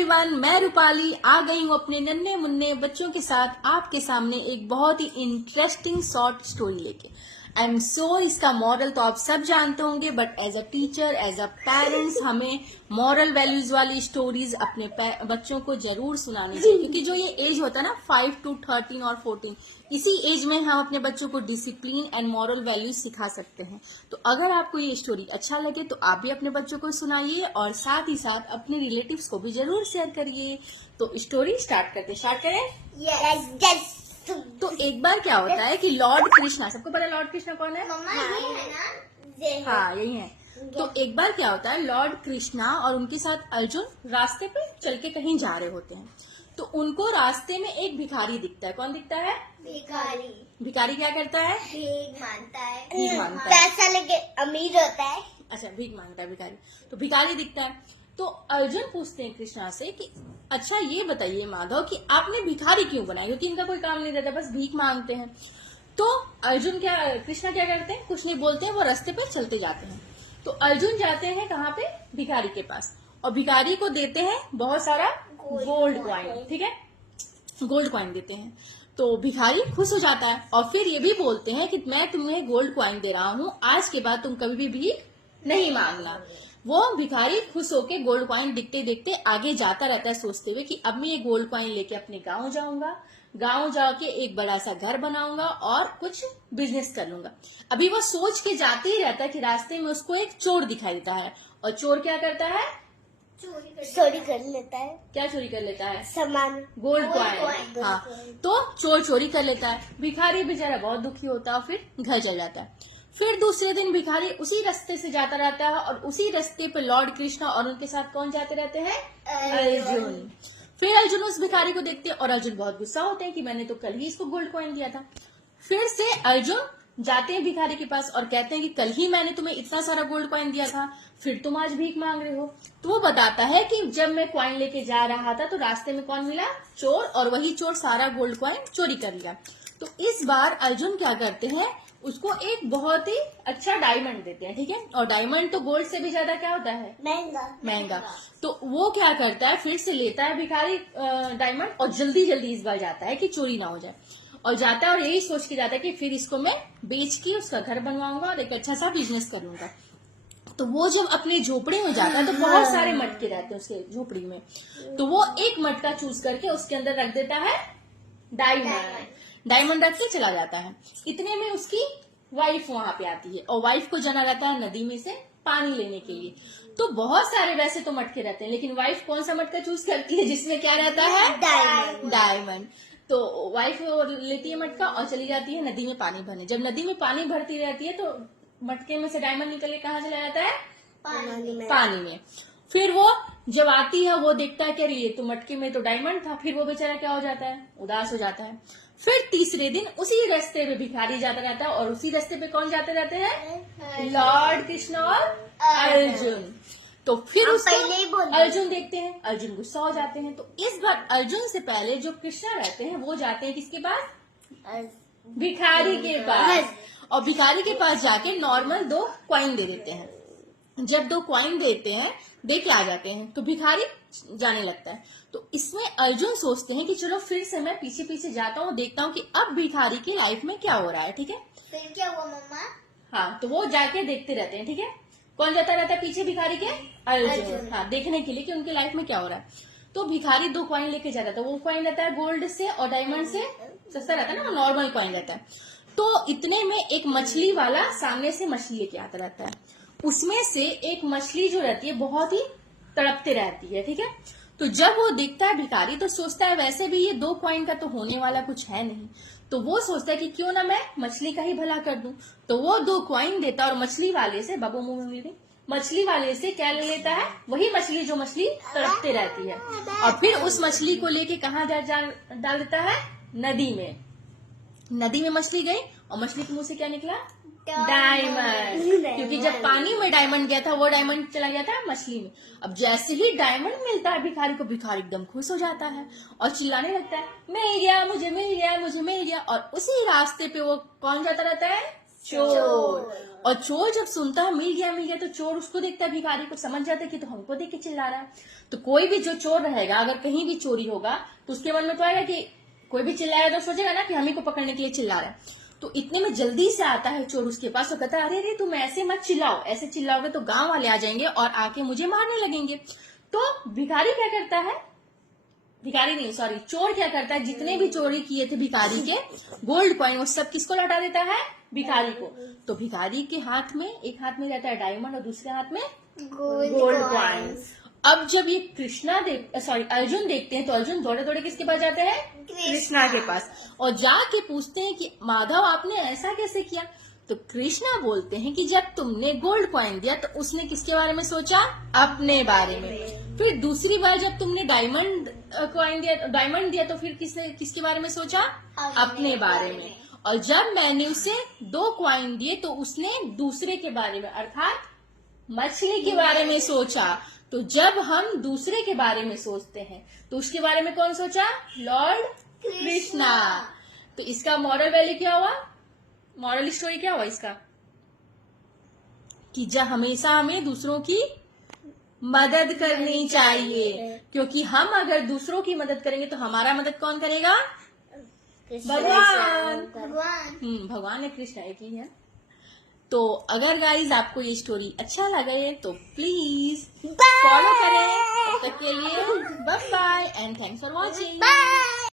Everyone, मैं रूपाली आ गई हूँ अपने नन्हे मुन्ने बच्चों के साथ आपके सामने एक बहुत ही इंटरेस्टिंग शॉर्ट स्टोरी लेके। आई एम श्योर इसका मॉरल तो आप सब जानते होंगे, but as a teacher, as a parents, हमें मॉरल वैल्यूज वाली स्टोरीज अपने बच्चों को जरूर सुनानी चाहिए, क्योंकि जो ये एज होता है ना 5 to 13 और 14, इसी एज में हम अपने बच्चों को डिसिप्लिन एंड मॉरल वैल्यूज सिखा सकते हैं। तो अगर आपको ये स्टोरी अच्छा लगे तो आप भी अपने बच्चों को सुनाइए और साथ ही साथ अपने रिलेटिव्स को भी जरूर शेयर करिए। तो स्टोरी स्टार्ट करें। यस। तो एक बार क्या होता है कि लॉर्ड कृष्णा, सबको पता है लॉर्ड कृष्णा कौन है? मम्मा ये है ना, हाँ यही है। तो एक बार क्या होता है, लॉर्ड कृष्णा और उनके साथ अर्जुन रास्ते पे चल के कहीं जा रहे होते हैं। तो उनको रास्ते में एक भिखारी दिखता है। कौन दिखता है? भिखारी क्या करता है? भीख मांगता है। भीख मांगता है। पैसा लेके अमीर होता है। अच्छा, भीख मांगता है भिखारी। तो भिखारी दिखता है। तो अर्जुन पूछते हैं कृष्णा से कि अच्छा ये बताइए माधव कि आपने भिखारी क्यों बनाया, क्योंकि इनका कोई काम नहीं रहता, बस भीख मांगते हैं। तो कृष्णा क्या करते हैं, कुछ नहीं बोलते हैं, वो रास्ते पे चलते जाते हैं। तो अर्जुन जाते हैं कहाँ पे? भिखारी के पास, और भिखारी को देते हैं बहुत सारा गोल्ड कॉइन। ठीक है, गोल्ड कॉइन देते हैं। तो भिखारी खुश हो जाता है और फिर ये भी बोलते हैं कि मैं तुम्हें गोल्ड कॉइन दे रहा हूँ, आज के बाद तुम कभी भी भीख नहीं मांगना। वो भिखारी खुश होके गोल्ड कॉइन दिखते देखते आगे जाता रहता है, सोचते हुए कि अब मैं ये गोल्ड कॉइन लेके अपने गांव जाऊंगा, गांव जाके एक बड़ा सा घर बनाऊंगा और कुछ बिजनेस कर लूंगा। अभी वो सोच के जाते ही रहता है कि रास्ते में उसको एक चोर दिखाई देता है। और चोर क्या करता है? चोरी कर लेता है। क्या चोरी कर लेता है? सामान, गोल्ड कॉइन। हाँ, तो चोर चोरी कर लेता है। भिखारी बेचारा बहुत दुखी होता है और फिर घर चला जाता है। फिर दूसरे दिन भिखारी उसी रास्ते से जाता रहता है और उसी रास्ते पे लॉर्ड कृष्णा और उनके साथ कौन जाते रहते हैं? अर्जुन। फिर अर्जुन उस भिखारी को देखते हैं और अर्जुन बहुत गुस्सा होते हैं कि मैंने तो कल ही इसको गोल्ड कॉइन दिया था। फिर से अर्जुन जाते हैं भिखारी के पास और कहते हैं कि कल ही मैंने तुम्हें इतना सारा गोल्ड कॉइन दिया था, फिर तुम आज भीख मांग रहे हो। तो वो बताता है कि जब मैं कॉइन लेके जा रहा था तो रास्ते में कौन मिला? चोर, और वही चोर सारा गोल्ड कॉइन चोरी कर लिया। तो इस बार अर्जुन क्या करते हैं, उसको एक बहुत ही अच्छा डायमंड देते हैं। ठीक है, और डायमंड तो गोल्ड से भी ज्यादा क्या होता है? महंगा। तो वो क्या करता है, फिर से लेता है भिखारी डायमंड और जल्दी जल्दी इस बार जाता है कि चोरी ना हो जाए, और जाता है और यही सोच के जाता है कि फिर इसको मैं बेच के उसका घर बनवाऊंगा और एक अच्छा सा बिजनेस करूंगा। तो वो जब अपने झोपड़ी में जाता है तो बहुत सारे मटके रहते हैं उसके झोपड़ी में। तो वो एक मटका चूज करके उसके अंदर रख देता है डायमंड रख के चला जाता है। इतने में उसकी वाइफ वहां पे आती है और वाइफ को जाना रहता है नदी में से पानी लेने के लिए। तो बहुत सारे वैसे तो मटके रहते हैं, लेकिन वाइफ कौन सा मटका चूज करती है जिसमें क्या रहता है? डायमंड। तो वाइफ लेती है मटका और चली जाती है नदी में पानी भरने। जब नदी में पानी भरती रहती है तो मटके में से डायमंड निकल के कहाँ चला जाता है? पानी में। फिर वो जब आती है वो देखता है कि अरे ये तो मटके में तो डायमंड था। फिर वो बेचारा क्या हो जाता है? उदास हो जाता है। फिर तीसरे दिन उसी रास्ते पे भिखारी जाता रहता है और उसी रास्ते पे कौन जाते रहते हैं? लॉर्ड कृष्णा और अर्जुन। तो फिर उसको अर्जुन देखते हैं, अर्जुन गुस्सा हो जाते हैं। तो इस बार अर्जुन से पहले जो कृष्णा रहते हैं वो जाते हैं किसके पास? भिखारी के पास। और भिखारी के पास जाके नॉर्मल 2 कॉइन दे देते हैं। जब 2 कॉइन दे के आ जाते हैं तो भिखारी जाने लगता है। तो इसमें अर्जुन सोचते हैं कि चलो फिर से मैं पीछे पीछे जाता हूँ, देखता हूँ कि अब भिखारी की लाइफ में क्या हो रहा है। ठीक है, फिर क्या हुआ मम्मा? हाँ, तो वो जाके देखते रहते हैं। ठीक है, कौन जाता रहता है पीछे भिखारी के? अर्जुन। हाँ, देखने के लिए कि उनकी लाइफ में क्या हो रहा है। तो भिखारी 2 कॉइन लेके जा रहा था। वो कॉइन रहता है गोल्ड से और डायमंड से सस्ता रहता है ना, नॉर्मल कॉइन रहता है। तो इतने में एक मछली वाला सामने से मछली लेके आता रहता है। उसमें से एक मछली जो रहती है बहुत ही तड़पते रहती है। ठीक है, तो जब वो देखता है भिखारी तो सोचता है वैसे भी ये 2 कॉइन का तो होने वाला कुछ है नहीं। तो वो सोचता है कि क्यों ना मैं मछली का ही भला कर दूं। तो वो 2 कॉइन देता और मछली वाले से बाबू मुंह मछली वाले से क्या ले लेता है? वही मछली जो मछली तड़पते रहती है। और फिर उस मछली को लेके कहाँ डाल देता है? नदी में। नदी में मछली गई और मछली के मुंह से क्या निकला? डायमंड। क्योंकि जब पानी में डायमंड गया था वो डायमंड चला गया था मछली में। अब जैसे ही डायमंड मिलता है भिखारी को, भिखारी एकदम खुश हो जाता है और चिल्लाने लगता है मिल गया, मुझे मिल गया, मुझे मिल गया। और उसी रास्ते पे वो कौन जाता रहता है? चोर। और चोर जब सुनता है मिल गया, तो चोर उसको देखता है, भिखारी को, समझ जाता है कि तो हमको देख के चिल्ला रहा है। तो कोई भी जो चोर रहेगा, अगर कहीं भी चोरी होगा तो उसके मन में तो आएगा कि कोई भी चिल्लाएगा तो सोचेगा ना कि हम ही को पकड़ने के लिए चिल्ला रहा है। तो इतने में जल्दी से आता है चोर उसके पास और कहता है, अरे तुम ऐसे मत चिल्लाओ, ऐसे चिल्लाओगे तो गांव वाले आ जाएंगे और आके मुझे मारने लगेंगे। तो भिखारी क्या करता है, भिखारी नहीं सॉरी, चोर क्या करता है, जितने भी चोरी किए थे भिखारी के गोल्ड कॉइन, वो सब किसको लौटा देता है, भिखारी को। तो भिखारी के हाथ में, एक हाथ में रहता है डायमंड और दूसरे हाथ में गोल्ड कॉइन्स। अब जब ये अर्जुन देखते हैं तो अर्जुन दौड़े दौड़े किसके पास जाते हैं, कृष्णा के पास, और जाके पूछते हैं कि माधव आपने ऐसा कैसे किया। तो कृष्णा बोलते हैं कि जब तुमने गोल्ड कॉइन दिया तो उसने किसके बारे में सोचा, अपने बारे में। फिर दूसरी बार जब तुमने डायमंड कॉइन दिया, डायमंड दिया, तो फिर किसके बारे में सोचा, अपने बारे में। और जब मैंने उसे 2 कॉइन दिए तो उसने दूसरे के बारे में, अर्थात मछली के बारे में सोचा। तो जब हम दूसरे के बारे में सोचते हैं तो उसके बारे में कौन सोचा, लॉर्ड कृष्णा। तो इसका मॉरल वैल्यू क्या हुआ, मॉरल स्टोरी क्या हुआ इसका, कि जब हमेशा हमें दूसरों की मदद करनी चाहिए, क्योंकि हम अगर दूसरों की मदद करेंगे तो हमारा मदद कौन करेगा, भगवान। भगवान है, कृष्ण एक ही है। तो अगर गाइज आपको ये स्टोरी अच्छा लगे तो प्लीज फॉलो करें। तब तक के लिए bye bye and thanks for watching.